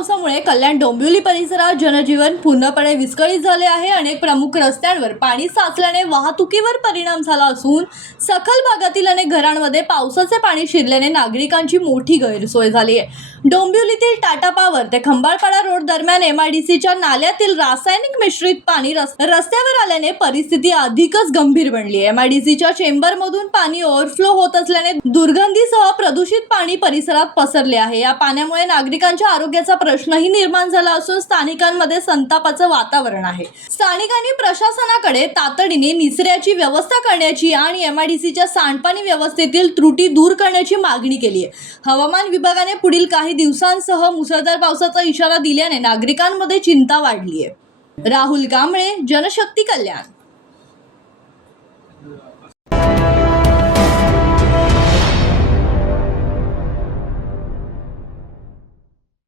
पावसामुळे कल्याण डोंबिवली परिसरात जनजीवन पूर्णपणे विस्कळीत झाले आहे। अनेक प्रमुख रस्त्यांवर पाणी साचल्याने वाहतुकीवर परिणाम झाला असून सखल भागातील अनेक घरांमध्ये पावसाचे पाणी शिरल्याने नागरिकांची मोठी गैरसोय झाली आहे। डोंबिवलीतील टाटा पॉवर ते खंबाळपाडा रोड दरम्यान एमआयडीसीच्या नाल्यातील रासायनिक मिश्रित पाणी रस्त्यावर आल्याने परिस्थिती अधिकच गंभीर बनली आहे। एमआयडीसीच्या चेंबरमधून पाणी ओव्हरफ्लो होत असल्याने दुर्गंधीसह प्रदूषित पाणी परिसरात पसरले आहे। या पाण्यामुळे नागरिकांच्या आरोग्याचा प्रश्नही निर्माण झाला असून स्थानिकांमध्ये संतापाचं वातावरण आहे। स्थानिकांनी प्रशासनाकडे तातडीने निचऱ्याची व्यवस्था करण्याची आणि एमआयडीसीच्या सांडपाणी व्यवस्थेतील त्रुटी दूर करण्याची मागणी केली आहे। हवामान विभागाने पुढील काही दिवसांसह मुसळधार पावसाचा इशारा दिल्याने नागरिकांमध्ये चिंता वाढली आहे। राहुल कांबळे, जनशक्ती कल्याण।